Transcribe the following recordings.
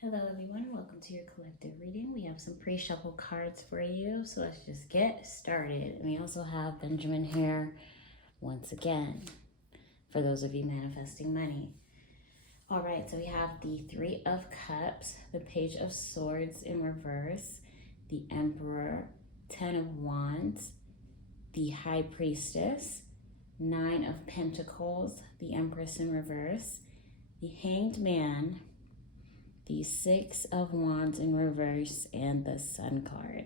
Hello everyone, welcome to your collective reading. We have some pre-shuffle cards for you, so let's just get started. And we also have Benjamin here once again, for those of you manifesting money. All right, so we have the Three of Cups, the Page of Swords in reverse, the Emperor, Ten of Wands, the High Priestess, Nine of Pentacles, the Empress in reverse, the Hanged Man, the Six of Wands in reverse, and the Sun card.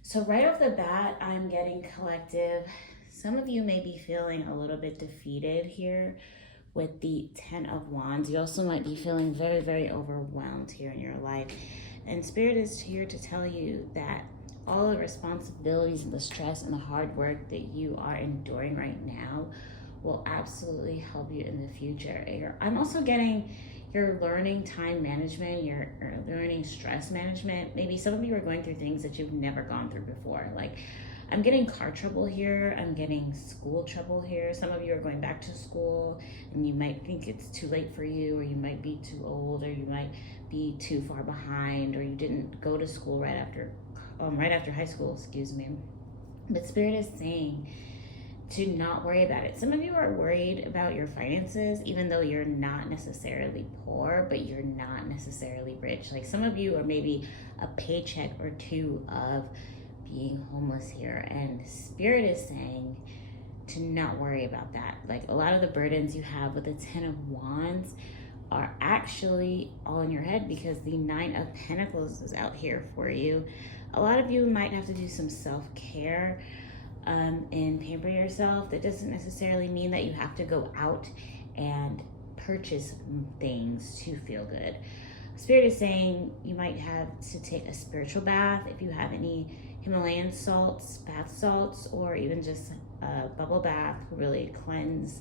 So right off the bat, I'm getting collective. Some of you may be feeling a little bit defeated here with the Ten of Wands. You also might be feeling very, very overwhelmed here in your life. And Spirit is here to tell you that all the responsibilities and the stress and the hard work that you are enduring right now will absolutely help you in the future. I'm also getting you're learning time management, you're learning stress management. Maybe some of you are going through things that you've never gone through before. Like, I'm getting car trouble here, I'm getting school trouble here. Some of you are going back to school and you might think it's too late for you, or you might be too old, or you might be too far behind, or you didn't go to school right after high school, excuse me. But Spirit is saying to not worry about it. Some of you are worried about your finances, even though you're not necessarily poor, but you're not necessarily rich. Like, some of you are maybe a paycheck or two of being homeless here, and Spirit is saying to not worry about that. Like, a lot of the burdens you have with the Ten of Wands are actually all in your head, because the Nine of Pentacles is out here for you. A lot of you might have to do some self-care and pamper yourself. That doesn't necessarily mean that you have to go out and purchase things to feel good. Spirit is saying you might have to take a spiritual bath if you have any Himalayan salts, bath salts, or even just a bubble bath will really cleanse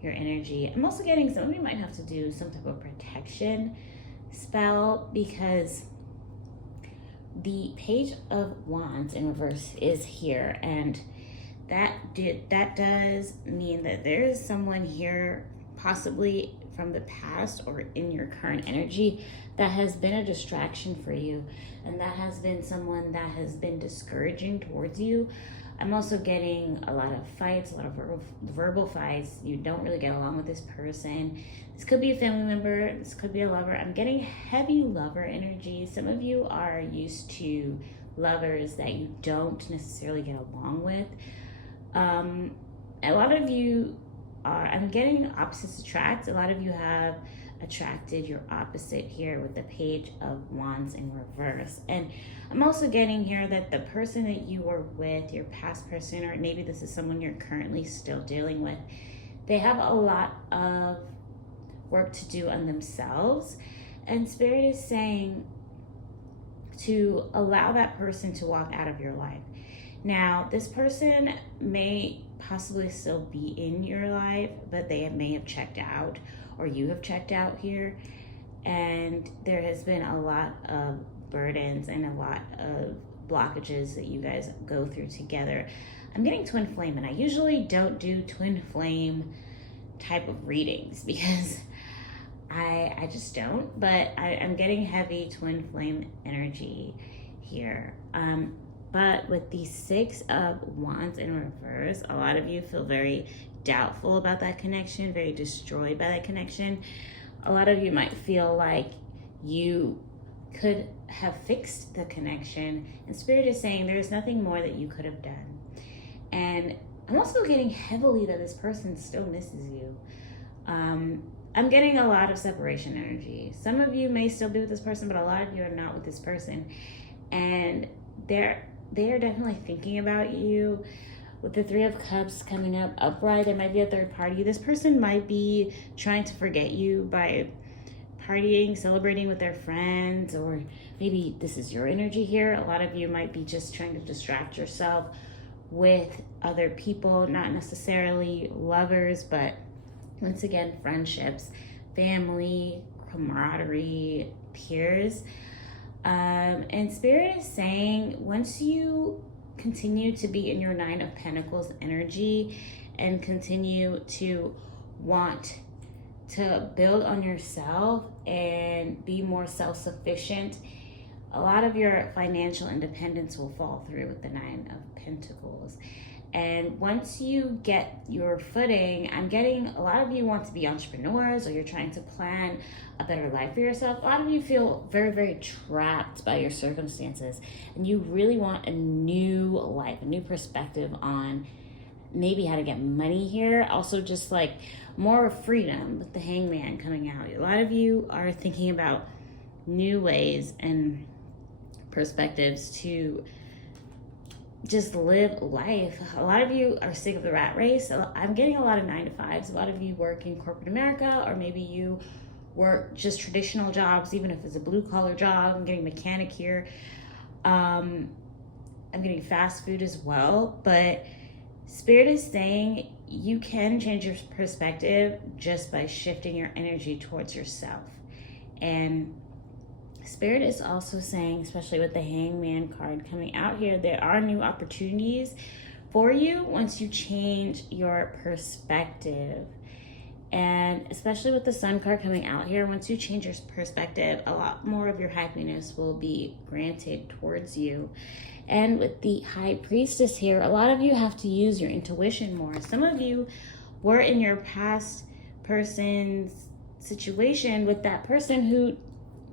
your energy. I'm also getting some of you might have to do some type of protection spell, because the Page of Wands in reverse is here, and that does mean that there is someone here, possibly from the past or in your current energy, that has been a distraction for you, and that has been someone that has been discouraging towards you. I'm also getting a lot of fights, a lot of verbal fights. You don't really get along with this person. This could be a family member, this could be a lover. I'm getting heavy lover energy. Some of you are used to lovers that you don't necessarily get along with. A lot of you are, I'm getting opposites attract. A lot of you have attracted your opposite here with the Page of Wands in reverse. And I'm also getting here that the person that you were with, your past person, or maybe this is someone you're currently still dealing with, they have a lot of work to do on themselves. And Spirit is saying to allow that person to walk out of your life. Now, this person may possibly still be in your life, but they may have checked out, or you have checked out here. And there has been a lot of burdens and a lot of blockages that you guys go through together. I'm getting twin flame, and I usually don't do twin flame type of readings because I just don't, but I'm getting heavy twin flame energy here. But with the Six of Wands in reverse, a lot of you feel very doubtful about that connection, very destroyed by that connection. A lot of you might feel like you could have fixed the connection, and Spirit is saying there's nothing more that you could have done. And I'm also getting heavily that this person still misses you. I'm getting a lot of separation energy. Some of you may still be with this person, but a lot of you are not with this person. And they are definitely thinking about you. With the Three of Cups coming up upright, there might be a third party. This person might be trying to forget you by partying, celebrating with their friends, or maybe this is your energy here. A lot of you might be just trying to distract yourself with other people, not necessarily lovers, but once again, friendships, family, camaraderie, peers. And Spirit is saying once you continue to be in your Nine of Pentacles energy and continue to want to build on yourself and be more self-sufficient, a lot of your financial independence will fall through with the Nine of Pentacles. And once you get your footing, I'm getting a lot of you want to be entrepreneurs, or you're trying to plan a better life for yourself. A lot of you feel very, very trapped by your circumstances, and you really want a new life, a new perspective on maybe how to get money here. Also just like more freedom with the Hangman coming out. A lot of you are thinking about new ways and perspectives to just live life. A lot of you are sick of the rat race. I'm getting a lot of 9-to-5s. A lot of you work in corporate America, or maybe you work just traditional jobs, even if it's a blue collar job. I'm getting mechanic here. I'm getting fast food as well. But Spirit is saying you can change your perspective just by shifting your energy towards yourself. And Spirit is also saying, especially with the Hangman card coming out here, there are new opportunities for you once you change your perspective. And especially with the Sun card coming out here, once you change your perspective, a lot more of your happiness will be granted towards you. And with the High Priestess here, a lot of you have to use your intuition more. Some of you were in your past person's situation with that person who,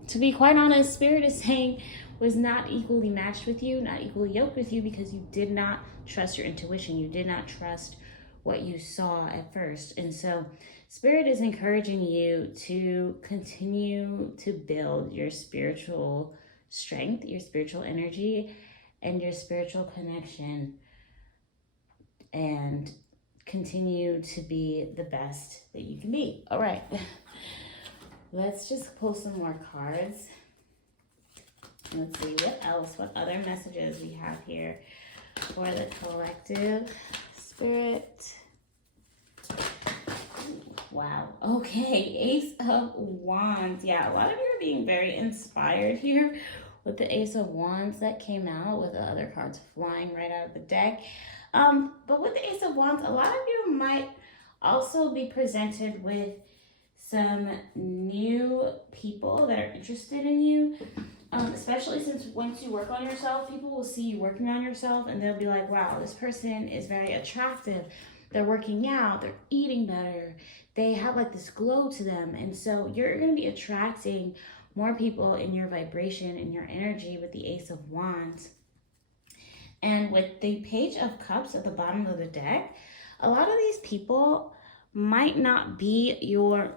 to be quite honest, Spirit is saying was not equally matched with you, not equally yoked with you, because you did not trust your intuition. You did not trust what you saw at first. And so Spirit is encouraging you to continue to build your spiritual strength, your spiritual energy, and your spiritual connection, and continue to be the best that you can be. All right. Let's just pull some more cards. Let's see what else, what other messages we have here for the collective. Spirit. Wow. Okay. Ace of Wands. Yeah, a lot of you are being very inspired here with the Ace of Wands that came out, with the other cards flying right out of the deck. But with the Ace of Wands, a lot of you might also be presented with some new people that are interested in you, especially since once you work on yourself, people will see you working on yourself and they'll be like, wow, this person is very attractive. They're working out, they're eating better, they have like this glow to them. And so you're going to be attracting more people in your vibration and your energy with the Ace of Wands. And with the Page of Cups at the bottom of the deck, a lot of these people might not be your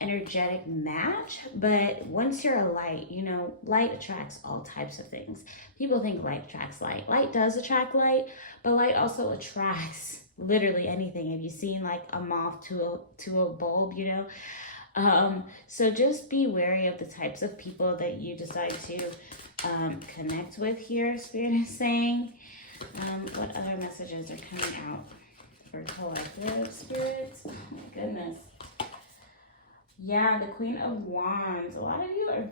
energetic match, but once you're a light, you know, light attracts all types of things. People think light attracts light. Light does attract light, but light also attracts literally anything. Have you seen like a moth to a bulb, you know? So just be wary of the types of people that you decide to connect with here, Spirit is saying. What other messages are coming out for collective, spirits? Oh my goodness. Yeah, the Queen of Wands. A lot of you are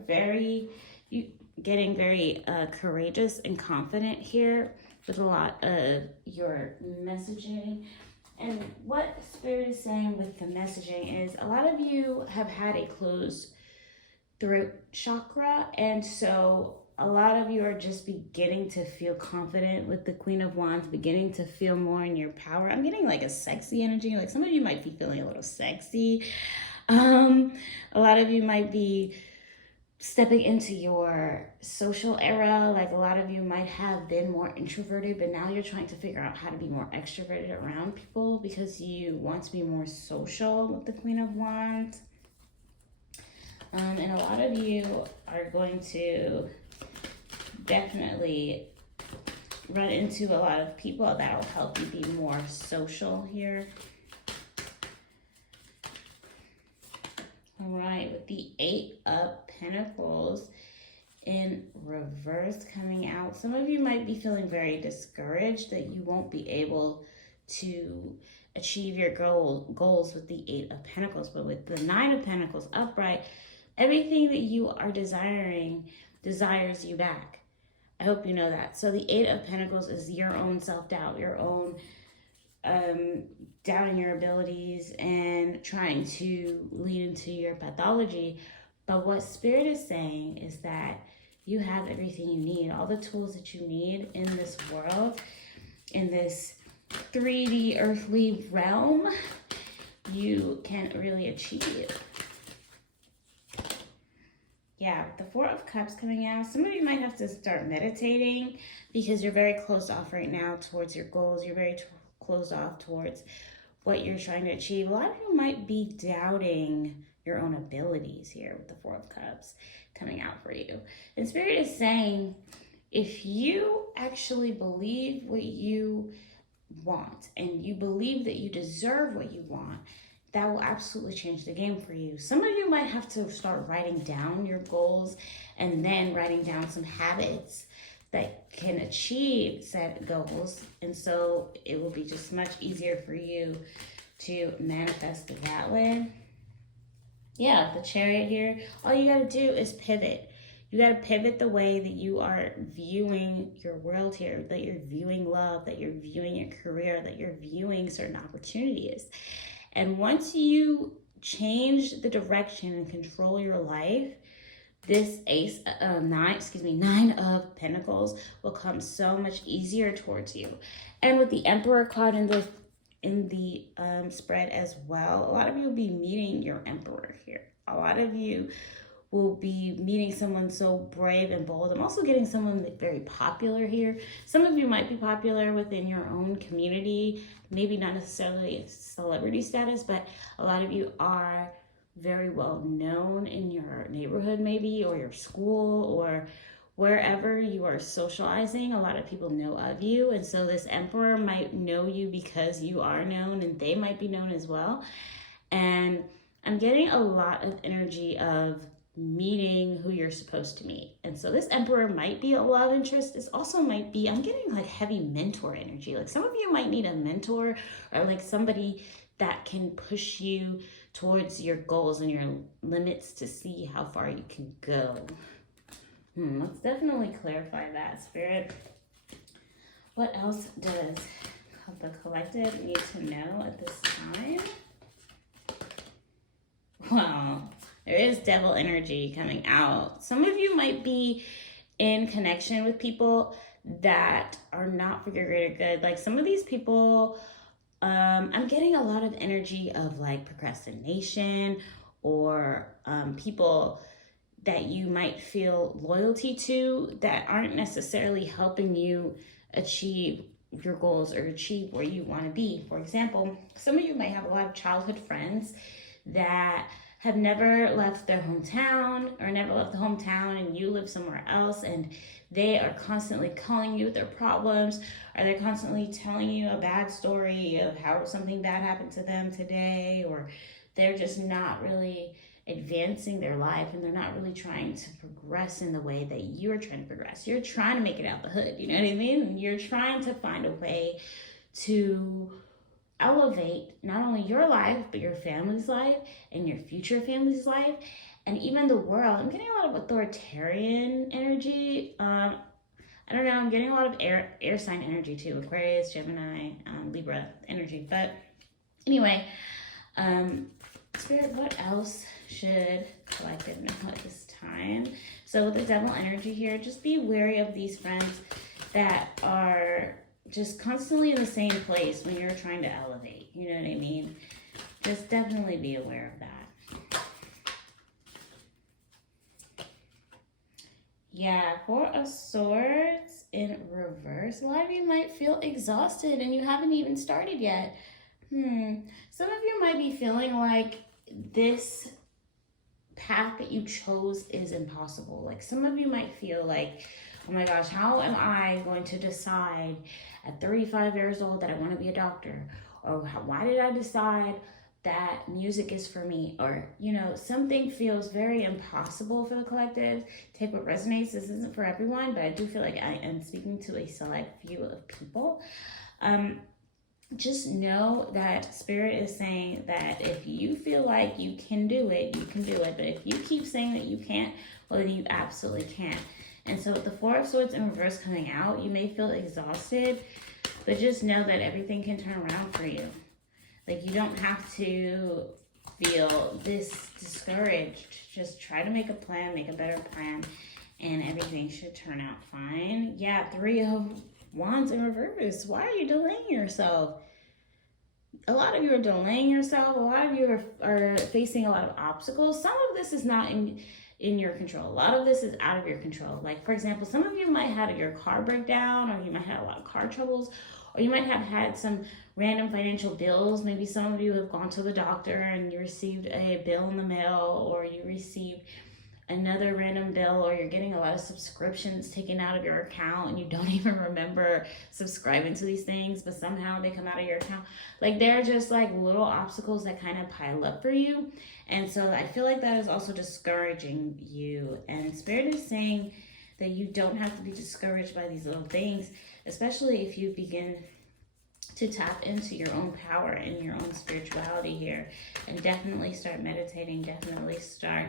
getting very courageous and confident here with a lot of your messaging. And what Spirit is saying with the messaging is a lot of you have had a closed throat chakra, and so a lot of you are just beginning to feel confident with the Queen of Wands, beginning to feel more in your power. I'm getting like a sexy energy. Like some of you might be feeling a little sexy. A lot of you might be stepping into your social era. Like a lot of you might have been more introverted, but now you're trying to figure out how to be more extroverted around people because you want to be more social with the Queen of Wands. And a lot of you are going to definitely run into a lot of people that will help you be more social here. All right, with the Eight of Pentacles in reverse coming out, some of you might be feeling very discouraged that you won't be able to achieve your goals with the Eight of Pentacles. But with the Nine of Pentacles upright, everything that you are desiring desires you back. I hope you know that. So the Eight of Pentacles is your own self-doubt, your own doubting your abilities and trying to lean into your pathology. But what Spirit is saying is that you have everything you need, all the tools that you need in this world, in this 3D earthly realm, you can really achieve. Yeah, the Four of Cups coming out. Some of you might have to start meditating because you're very closed off right now towards your goals. You're very closed off towards what you're trying to achieve. A lot of you might be doubting your own abilities here with the Four of Cups coming out for you. And Spirit is saying, if you actually believe what you want and you believe that you deserve what you want, that will absolutely change the game for you. Some of you might have to start writing down your goals and then writing down some habits that can achieve said goals. And so it will be just much easier for you to manifest it that way. Yeah, the Chariot here, all you got to do is pivot. You got to pivot the way that you are viewing your world here, that you're viewing love, that you're viewing your career, that you're viewing certain opportunities. And once you change the direction and control your life, this Nine of Pentacles will come so much easier towards you. And with the Emperor card in the spread as well, a lot of you will be meeting your Emperor here. A lot of you will be meeting someone so brave and bold. I'm also getting someone very popular here. Some of you might be popular within your own community, maybe not necessarily celebrity status, but a lot of you are very well known in your neighborhood maybe, or your school, or wherever you are socializing. A lot of people know of you, and so this Emperor might know you because you are known, and they might be known as well. And I'm getting a lot of energy of meeting who you're supposed to meet. And so this Emperor might be a love interest. This also might be, I'm getting like heavy mentor energy. Like some of you might need a mentor, or like somebody that can push you towards your goals and your limits to see how far you can go. Let's definitely clarify that, Spirit. What else does the collective need to know at this time? Wow, there is devil energy coming out. Some of you might be in connection with people that are not for your greater good. Like some of these people, I'm getting a lot of energy of like procrastination, or people that you might feel loyalty to that aren't necessarily helping you achieve your goals or achieve where you want to be. For example, some of you might have a lot of childhood friends that have never left their hometown, or never left the hometown and you live somewhere else, and they are constantly calling you with their problems, or they're constantly telling you a bad story of how something bad happened to them today, or they're just not really advancing their life, and they're not really trying to progress in the way that you're trying to progress. You're trying to make it out the hood, you know what I mean? And you're trying to find a way to elevate not only your life, but your family's life and your future family's life, and even the world. I'm getting a lot of authoritarian energy. I don't know, I'm getting a lot of air sign energy too. Aquarius, Gemini, Libra energy. But anyway, Spirit, what else should collective know at this time? So with the devil energy here, just be wary of these friends that are just constantly in the same place when you're trying to elevate. You know what I mean? Just definitely be aware of that. Yeah, Four of Swords in reverse. A lot of you might feel exhausted and you haven't even started yet. Some of you might be feeling like this path that you chose is impossible. Like some of you might feel like, oh my gosh, how am I going to decide at 35 years old that I want to be a doctor? Or why did I decide that music is for me? Or, you know, something feels very impossible for the collective. Take what resonates. This isn't for everyone, but I do feel like I am speaking to a select few of people. Just know that Spirit is saying that if you feel like you can do it, you can do it. But if you keep saying that you can't, well, then you absolutely can't. And so with the Four of Swords in reverse coming out, you may feel exhausted, but just know that everything can turn around for you. Like, you don't have to feel this discouraged. Just try to make a plan, make a better plan, and everything should turn out fine. Yeah, Three of Wands in reverse. Why are you delaying yourself? A lot of you are delaying yourself. A lot of you are facing a lot of obstacles. Some of this is not in your control. A lot of this is out of your control. Like, for example, some of you might have your car break down, or you might have a lot of car troubles, or you might have had some random financial bills. Maybe some of you have gone to the doctor and you received a bill in the mail, or you received another random bill, or you're getting a lot of subscriptions taken out of your account and you don't even remember subscribing to these things, but somehow they come out of your account. Like, they're just like little obstacles that kind of pile up for you. And so I feel like that is also discouraging you. And Spirit is saying that you don't have to be discouraged by these little things, especially if you begin to tap into your own power and your own spirituality here, and definitely start meditating, definitely start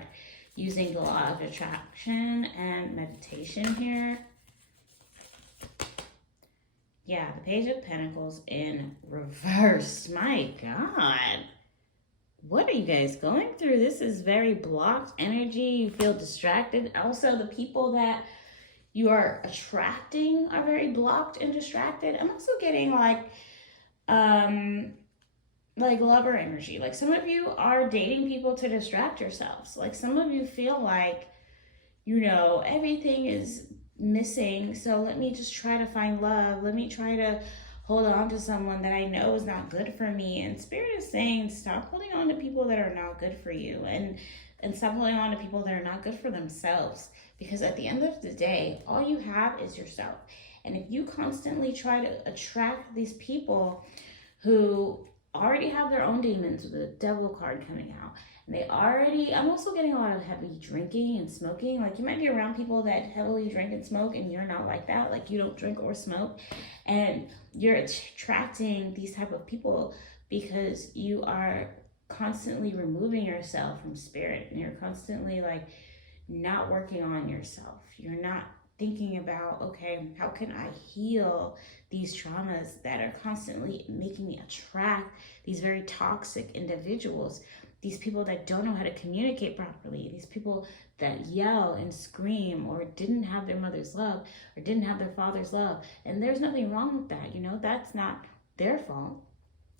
using the law of attraction and meditation here. Yeah, the Page of Pentacles in reverse. My God. What are you guys going through? This is very blocked energy. You feel distracted. Also, the people that you are attracting are very blocked and distracted. I'm also getting like lover energy. Like, some of you are dating people to distract yourselves. Like, some of you feel like, you know, everything is missing, so let me just try to find love. Let me try to hold on to someone that I know is not good for me. And Spirit is saying, stop holding on to people that are not good for you, and stop holding on to people that are not good for themselves. Because at the end of the day, all you have is yourself. And if you constantly try to attract these people who already have their own demons, with the Devil card coming out, and I'm also getting a lot of heavy drinking and smoking. Like, you might be around people that heavily drink and smoke, and you're not like that. Like, you don't drink or smoke, and you're attracting these type of people because you are constantly removing yourself from Spirit, and you're constantly like not working on yourself. You're not thinking about, okay, how can I heal these traumas that are constantly making me attract these very toxic individuals, these people that don't know how to communicate properly, these people that yell and scream, or didn't have their mother's love, or didn't have their father's love. And there's nothing wrong with that, you know, that's not their fault.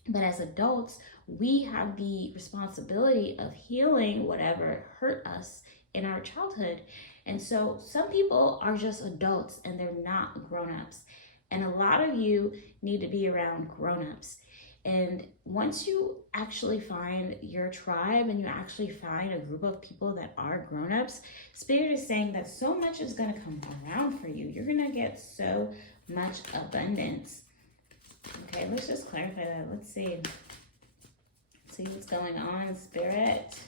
But as adults, we have the responsibility of healing whatever hurt us in our childhood. And so some people are just adults and they're not grown-ups. And a lot of you need to be around grown-ups. And once you actually find your tribe and you actually find a group of people that are grown-ups, Spirit is saying that so much is going to come around for you. You're going to get so much abundance. Okay, let's just clarify that. Let's see. See what's going on, Spirit.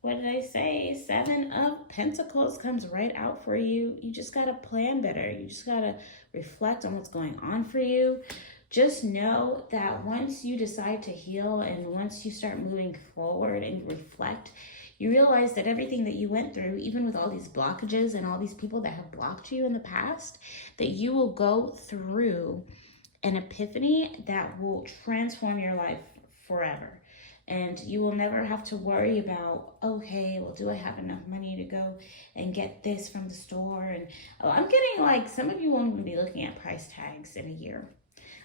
What did I say? Seven of Pentacles comes right out for you. You just got to plan better. You just got to reflect on what's going on for you. Just know that once you decide to heal, and once you start moving forward and reflect, you realize that everything that you went through, even with all these blockages and all these people that have blocked you in the past, that you will go through an epiphany that will transform your life forever. And you will never have to worry about, okay, well, do I have enough money to go and get this from the store? And I'm getting like, some of you won't even be looking at price tags in a year.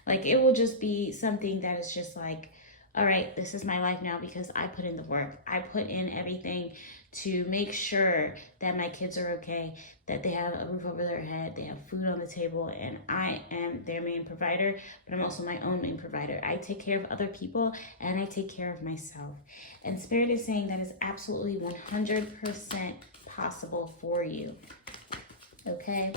Like, it will just be something that is just like, all right, this is my life now because I put in the work. I put in everything to make sure that my kids are okay, that they have a roof over their head, they have food on the table, and I am their main provider, but I'm also my own main provider. I take care of other people and I take care of myself. And Spirit is saying that is absolutely 100% possible for you. Okay?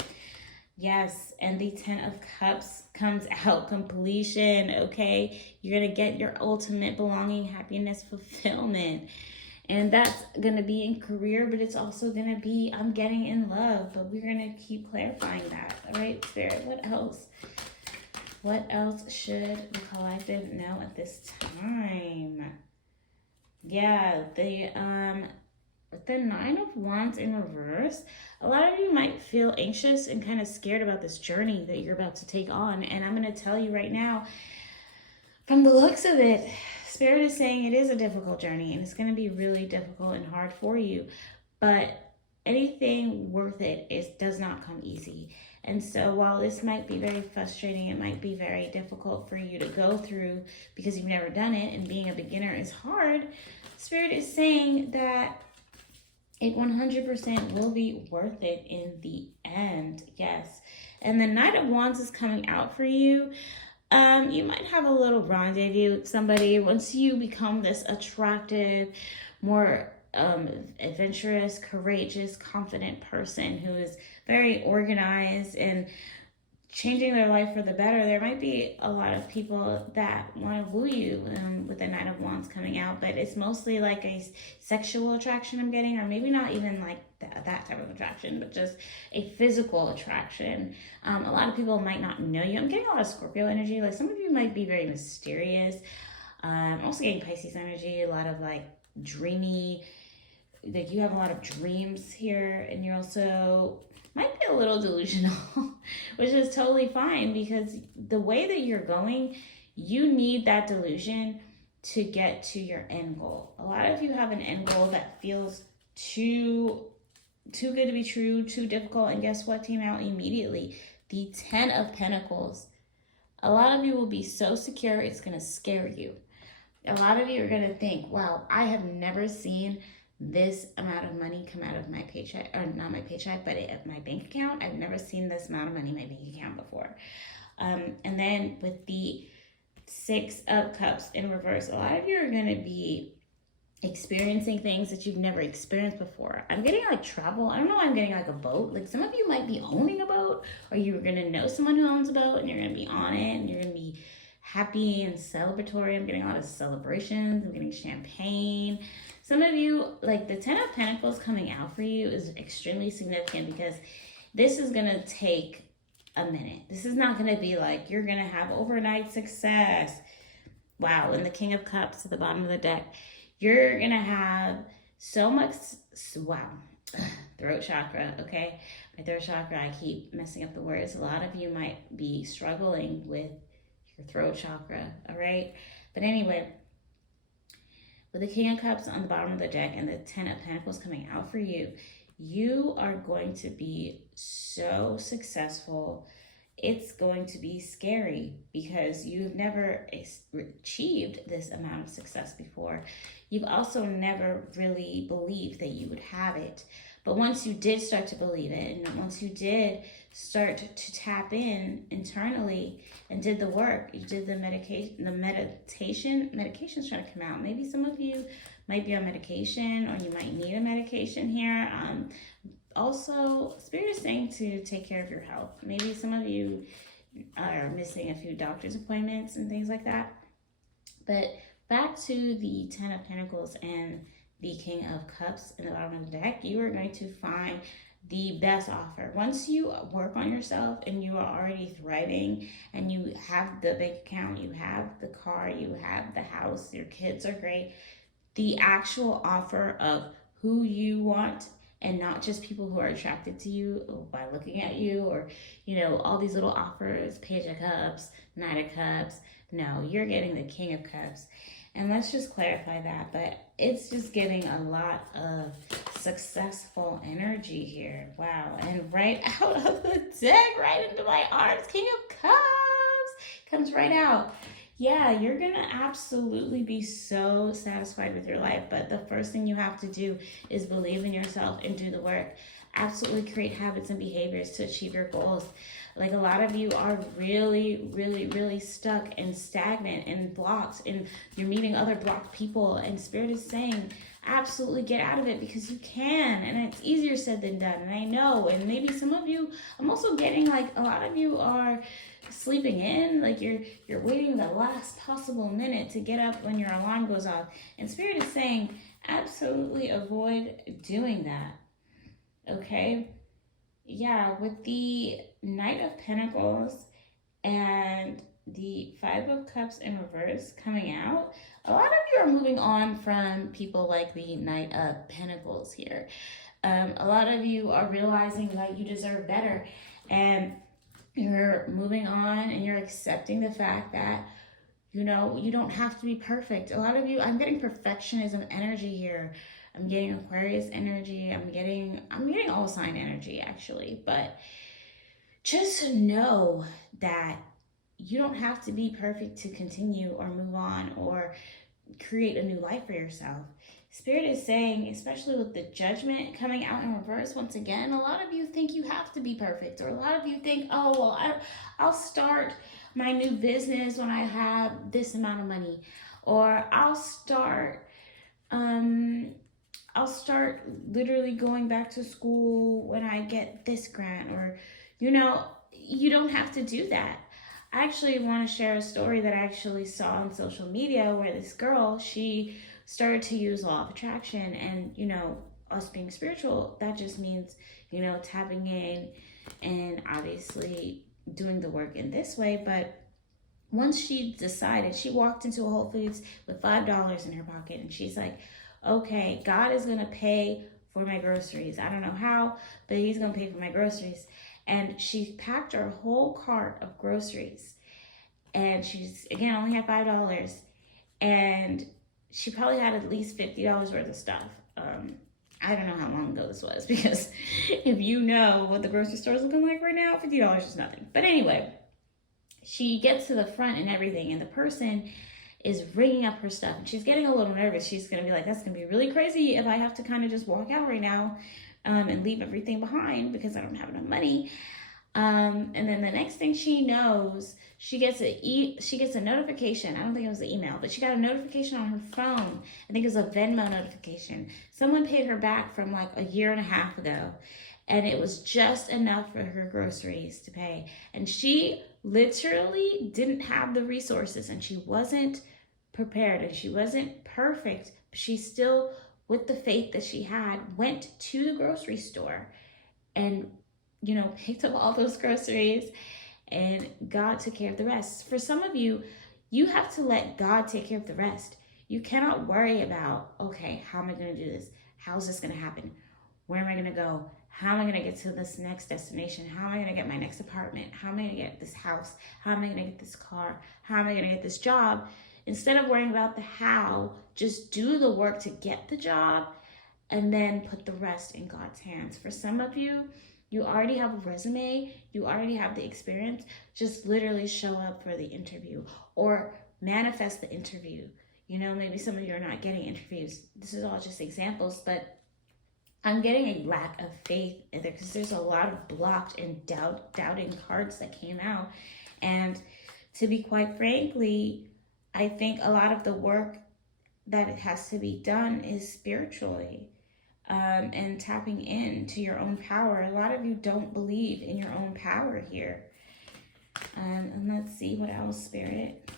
Yes, and the Ten of Cups comes out, completion, okay? You're going to get your ultimate belonging, happiness, fulfillment. And that's going to be in career, but it's also going to be, I'm getting in love. But we're going to keep clarifying that. All right, Spirit, what else? What else should the collective know at this time? Yeah, the With the Nine of Wands in reverse, a lot of you might feel anxious and kind of scared about this journey that you're about to take on. And I'm going to tell you right now, from the looks of it, Spirit is saying it is a difficult journey and it's going to be really difficult and hard for you. But anything worth it does not come easy. And so while this might be very frustrating, it might be very difficult for you to go through because you've never done it and being a beginner is hard, Spirit is saying that it 100% will be worth it in the end. Yes. And the Knight of Wands is coming out for you. You might have a little rendezvous with somebody once you become this attractive, more adventurous, courageous, confident person who is very organized and changing their life for the better. There might be a lot of people that want to woo you with the Knight of Wands coming out, but it's mostly like a sexual attraction I'm getting, or maybe not even like that type of attraction, but just a physical attraction. A lot of people might not know you. I'm getting a lot of Scorpio energy. Like some of you might be very mysterious. I'm also getting Pisces energy, a lot of like dreamy, like you have a lot of dreams here, and you're also might be a little delusional, which is totally fine because the way that you're going, you need that delusion to get to your end goal. A lot of you have an end goal that feels too good to be true, too difficult, and guess what came out immediately? The 10 of Pentacles. A lot of you will be so secure, it's going to scare you. A lot of you are going to think, wow, I have never seen this amount of money come out of my paycheck, or not my paycheck, but my bank account. I've never seen this amount of money in my bank account before. And then with the 6 of Cups in reverse, a lot of you are going to be experiencing things that you've never experienced before. I'm getting like travel. I don't know why I'm getting like a boat. Like some of you might be owning a boat, or you're going to know someone who owns a boat and you're going to be on it and you're going to be happy and celebratory. I'm getting a lot of celebrations. I'm getting champagne. Some of you, like the 10 of Pentacles coming out for you is extremely significant because this is going to take a minute. This is not going to be like you're going to have overnight success. Wow. And the King of Cups at the bottom of the deck, you're going to have so much, wow, throat chakra, okay? My throat chakra, I keep messing up the words. A lot of you might be struggling with your throat chakra, all right? But anyway, with the King of Cups on the bottom of the deck and the 10 of Pentacles coming out for you, you are going to be so successful. It's going to be scary because you've never achieved this amount of success before. You've also never really believed that you would have it. But once you did start to believe it, and once you did start to tap in internally and did the work, you did the meditation's trying to come out. Maybe some of you might be on medication, or you might need a medication here. Also, Spirit is saying to take care of your health. Maybe some of you are missing a few doctor's appointments and things like that. But back to the 10 of Pentacles and the King of Cups in the bottom of the deck, you are going to find the best offer. Once you work on yourself and you are already thriving and you have the bank account, you have the car, you have the house, your kids are great, the actual offer of who you want, and not just people who are attracted to you by looking at you, or, you know, all these little offers, Page of Cups, Knight of Cups. No, you're getting the King of Cups. And let's just clarify that, but it's just giving a lot of successful energy here. Wow. And right out of the deck, right into my arms, King of Cups comes right out. Yeah, you're going to absolutely be so satisfied with your life. But the first thing you have to do is believe in yourself and do the work. Absolutely create habits and behaviors to achieve your goals. Like a lot of you are really, really, really stuck and stagnant and blocked, and you're meeting other blocked people, and Spirit is saying, absolutely get out of it because you can, and it's easier said than done. And I know, and maybe some of you, I'm also getting like a lot of you are sleeping in, like you're waiting the last possible minute to get up when your alarm goes off. And Spirit is saying, absolutely avoid doing that. Okay? Yeah, with the Knight of Pentacles and the Five of Cups in reverse coming out. A lot of you are moving on from people like the Knight of Pentacles here. A lot of you are realizing that you deserve better, and you're moving on and you're accepting the fact that, you know, you don't have to be perfect. A lot of you, I'm getting perfectionism energy here. I'm getting Aquarius energy. I'm getting all sign energy actually, but just know that you don't have to be perfect to continue or move on or create a new life for yourself. Spirit is saying, especially with the Judgment coming out in reverse once again, a lot of you think you have to be perfect, or a lot of you think, oh, well, I'll start my new business when I have this amount of money, or I'll start literally going back to school when I get this grant, or, you know, you don't have to do that. I actually want to share a story that I actually saw on social media where this girl, she started to use law of attraction, and, you know, us being spiritual, that just means, you know, tapping in and obviously doing the work in this way. But once she decided, she walked into a Whole Foods with $5 in her pocket, and she's like, okay, God is going to pay for my groceries. I don't know how, but he's going to pay for my groceries. And she packed her whole cart of groceries, and she's, again, only had $5, and she probably had at least $50 worth of stuff. I don't know how long ago this was, because if you know what the grocery store is looking like right now, $50 is nothing. But anyway, she gets to the front and everything, and the person is ringing up her stuff, and she's getting a little nervous. She's going to be like, that's going to be really crazy if I have to kind of just walk out right now and leave everything behind because I don't have enough money. And then the next thing she knows, she gets a notification. I don't think it was the email, but she got a notification on her phone. I think it was a Venmo notification. Someone paid her back from like a year and a half ago, and it was just enough for her groceries to pay. And she literally didn't have the resources, and she wasn't prepared, and she wasn't perfect, but she still, with the faith that she had, went to the grocery store and, you know, picked up all those groceries, and God took care of the rest. For some of you, you have to let God take care of the rest. You cannot worry about, okay, how am I going to do this? How's this going to happen? Where am I going to go? How am I going to get to this next destination? How am I going to get my next apartment? How am I going to get this house? How am I going to get this car? How am I going to get this job? Instead of worrying about the how, just do the work to get the job and then put the rest in God's hands. For some of you, you already have a resume, you already have the experience. Just literally show up for the interview or manifest the interview. You know, maybe some of you are not getting interviews. This is all just examples, but I'm getting a lack of faith in there because there's a lot of blocked and doubting cards that came out. And to be quite frankly, I think a lot of the work that it has to be done is spiritually. And tapping into your own power. A lot of you don't believe in your own power here. And let's see what else, Spirit.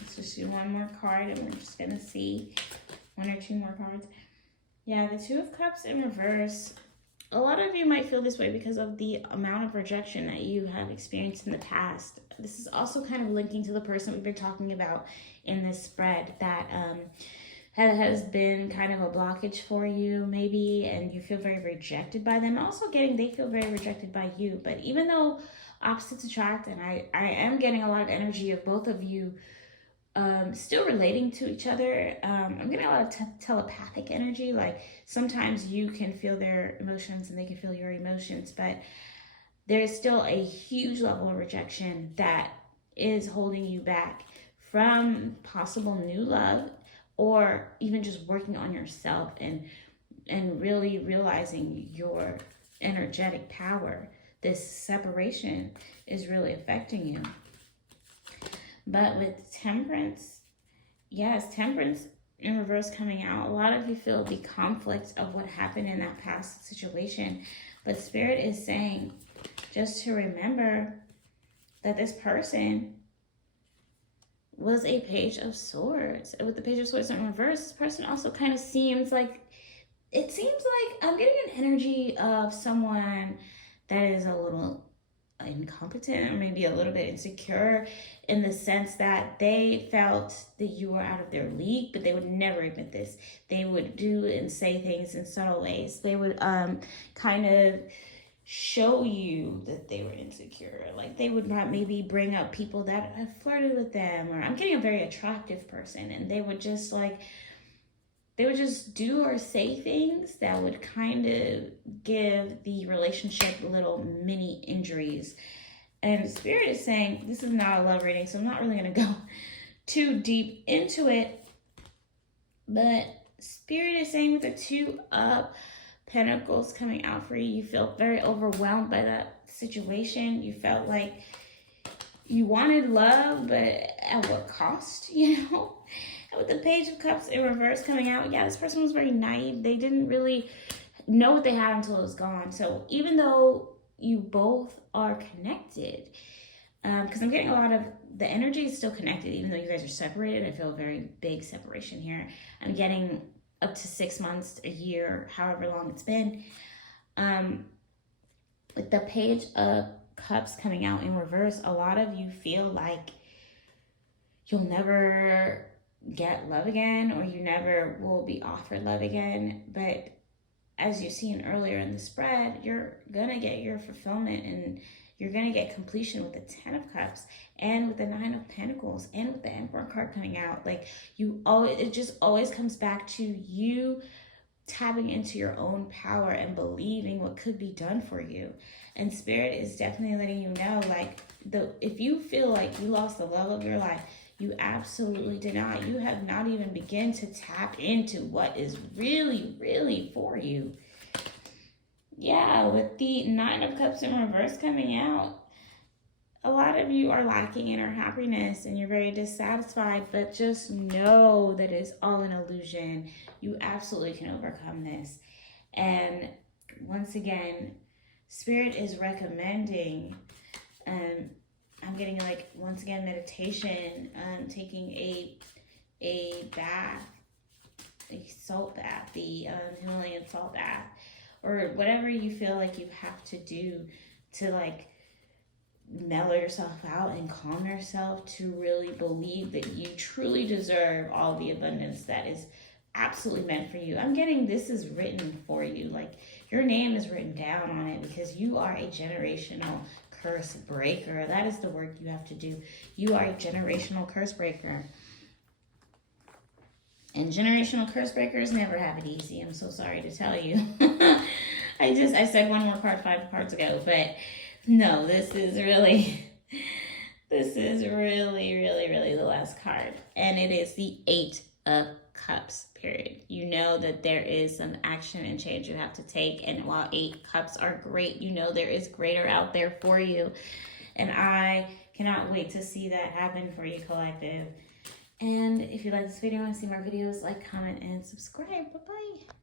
Let's just do one more card, and we're just going to see one or two more cards. Yeah, the Two of Cups in reverse. A lot of you might feel this way because of the amount of rejection that you have experienced in the past. This is also kind of linking to the person we've been talking about in this spread that has been kind of a blockage for you maybe, and you feel very rejected by them. Also getting they feel very rejected by you. But even though opposites attract, and I am getting a lot of energy of both of you still relating to each other. I'm getting a lot of telepathic energy. Like sometimes you can feel their emotions and they can feel your emotions, but there's still a huge level of rejection that is holding you back from possible new love, or even just working on yourself and really realizing your energetic power. This separation is really affecting you. But with Temperance, yes, Temperance in reverse coming out, a lot of you feel the conflict of what happened in that past situation. But Spirit is saying just to remember that this person was a Page of Swords. With the Page of Swords in reverse, this person also kind of seems like, it seems like I'm getting an energy of someone that is a little incompetent or maybe a little bit insecure, in the sense that they felt that you were out of their league, but they would never admit this. They would do and say things in subtle ways. They would kind of show you that they were insecure. Like they would not maybe bring up people that have flirted with them, or I'm getting a very attractive person, and they would just do or say things that would kind of give the relationship little mini injuries. And Spirit is saying, this is not a love reading, so I'm not really going to go too deep into it. But Spirit is saying with the 2 of Pentacles coming out for you, you feel very overwhelmed by that situation. You felt like you wanted love, but at what cost, you know? And with the Page of Cups in reverse coming out, yeah, this person was very naive. They didn't really know what they had until it was gone. So even though you both are connected, because I'm getting a lot of, the energy is still connected, even though you guys are separated. I feel a very big separation here. I'm getting up to 6 months, a year, however long it's been. With the Page of Cups coming out in reverse, a lot of you feel like you'll never get love again, or you never will be offered love again. But as you've seen earlier in the spread, you're gonna get your fulfillment, and you're gonna get completion with the 10 of Cups and with the 9 of Pentacles and with the Emperor card coming out. Like it just always comes back to you tapping into your own power and believing what could be done for you. And Spirit is definitely letting you know, like, if you feel like you lost the love of your life, you absolutely did not. You have not even begun to tap into what is really, really for you. Yeah, with the 9 of Cups in reverse coming out, a lot of you are lacking inner happiness and you're very dissatisfied, but just know that it's all an illusion. You absolutely can overcome this. And once again, Spirit is recommending, I'm getting like, once again, meditation, taking a bath, a salt bath, the Himalayan salt bath, or whatever you feel like you have to do to like mellow yourself out and calm yourself, to really believe that you truly deserve all the abundance that is absolutely meant for you. I'm getting this is written for you. Like your name is written down on it, because you are a generational curse breaker. That is the work you have to do. You are a generational curse breaker. And generational curse breakers never have it easy. I'm so sorry to tell you. I said one more card 5 cards ago, but no, this is really, really the last card. And it is the 8 of Cups, period. You know that there is some action and change you have to take. And while 8 cups are great, you know there is greater out there for you. And I cannot wait to see that happen for you, collective. And if you like this video and want to see more videos, like, comment, and subscribe. Bye-bye.